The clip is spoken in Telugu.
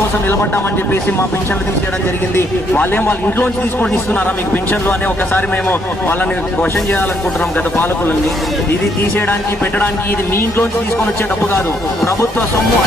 కోసం నిలబడ్డామని చెప్పేసి మా పెన్షన్లు తీసేయడం జరిగింది. వాళ్ళ ఇంట్లోంచి తీసుకొని ఇస్తున్నారా మీకు పెన్షన్లు అని ఒకసారి మేము వాళ్ళని క్వశ్చన్ చేయాలనుకుంటున్నాం గత పాలకులని. ఇది తీసేయడానికి పెట్టడానికి ఇది మీ ఇంట్లోంచి తీసుకొని వచ్చే డబ్బు కాదు, ప్రభుత్వ సొమ్ము.